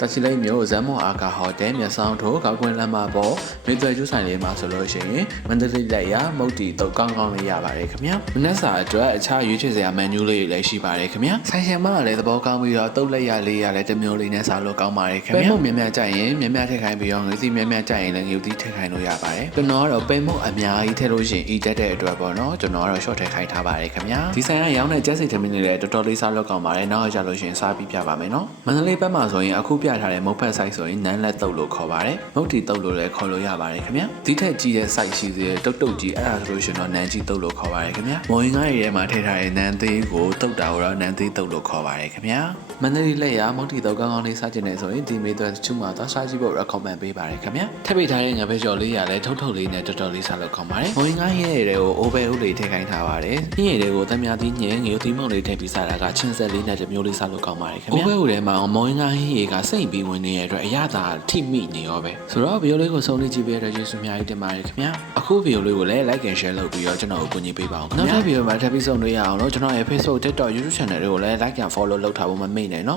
တချီလိမ့်မျိုးဇမ်မွန်အာကာဟိုတယ်မြဆောင်ထိုးကောက်ကွင်းလမ်းမပေါ်မြေသွဲကျူးဆိုင်လေးမှာဆိုလို့ရှိရင်မန္တလေးလက်ရမုတ်တီတော့ကောင်းကောင်းလေးရပါတယ်ခင်ဗျာမနက်စာအတွက်အခြားရွေးချယ်စရာမန်နူးလေးတွေလည်းရှိပါတယ်ခင်ဗျာဆိုင်ရှင်မကလည်းသဘောကောင်းပြီးတော့တုတ်လက်ရလေးရလည်းတစ်မျိုးလေးနဲ့စားလို့ကောင်းပါတယ်ခင်ဗျာပဲမုတ်မြမြကြိုက်ရင်မြမြထည့်ခိုင်းပြီးတော့ငွေစီမြမြကြိုက်ရင်လည်းငွေစီထည့်ခိုင်းလို့ရပါတယ်ကျွန်တော်ကတော့ပဲမုတ်အများကြီးထည့်လို့ရှိရင်ဤတက်တဲ့အတွက်ပေါ့နော်ကျွန်တော်ကတော့ short ထည့်ခိုင်းထားပါတယ်ခင်ဗျာဒီဆိုင်ကရောင်းတဲ့ကျက်စိတ်သမီးတွေလည်းတော်တော်လေးစားလို့ကောင်းပါတယ်နောက်ကြလို့ရှိရင်စားပြီးပြပါမယ်နော်မန္တလေးဘက်မှာဆိုရင်အခုပြထားတဲ့မုတ်ဖက်ဆိုင်ဆိုရင်နန်းလက်တုပ်လို့ခေါ်ပါတယ်မုတ်တီတုပ်လို့လည်းခေါ်လို့ရပါတယ်ခင်ဗျာဒီထက်ကြီးတဲ့ site ရှိသေးတဲ့တုတ်တုတ်ကြီးအဲ့ဒါဆိုလို့ရှိရင်တော့နန်းကြီးတုပ်လို့ခေါ်ပါတယ်ခင်ဗျာမော်ရင်ကားရဲ့မှာထည့်ထားတဲ့နန်းသေးကိုတုတ်တာကိုတော့နန်းသေးတုပ်လို့ခေါ်ပါတယ်ခင်ဗျာမန္တလေးလက်ရမုတ်တီတုပ်ကောင်းကောင်းလေးစားကျင်နေဆိုရင်ဒီမေးသွဲချူမှာသွားစားကြည့်ဖို့ recommend ပေးပါတယ်ခင်ဗျာထပ်ပိတ်ထားတဲ့ငါးပဲကြော်လေးရလဲထုတ်ထုတ်လေးနဲ့တော်တော်လေးစားလို့ကောင်းပါတယ်မော်ရင်ကားရဲ့တွေကိုအိုးပဲဦးလေးထည့်ခိုင်းထားပါတယ်ညင်တွေကိုတမယာသီးညင်ငရုတ်သီးမုန့်လေးထည့်ပြီးစားတာကချင်းဆက်လေးနဲ့တစ်မျိုးလေးစားလို့ကောင်းပါတယ်ခင်ဗျာအိုးပဲဦးထဲမှာမော်ရင်ကားရဲ့ကစိတ်ပြီးဝင်နေတဲ့အတွက်အရသာထိမိနေရောပဲဆိုတော့ဗီဒီယိုလေးကိုဆုံးလေးကြည့်ပေးရတဲ့ကျေးဇူးအများကြီးတင်ပါတယ်ခင်ဗျာအခုဗီဒီယိုလေးကိုလည်း like and share လုပ်ပြီးတော့ကျွန်တော်ကိုကူညီပေးပါအောင်ခင်ဗျာနောက်ထပ်ဗီဒီယိုမှာထပ်ပြီးဆုံးလို့ရအောင်လို့ကျွန်တော်ရဲ့ Facebook TikTok YouTube channel တွေကိုလည်း like and follow လုပ်ထားဖို့မမေ့နဲ့နော်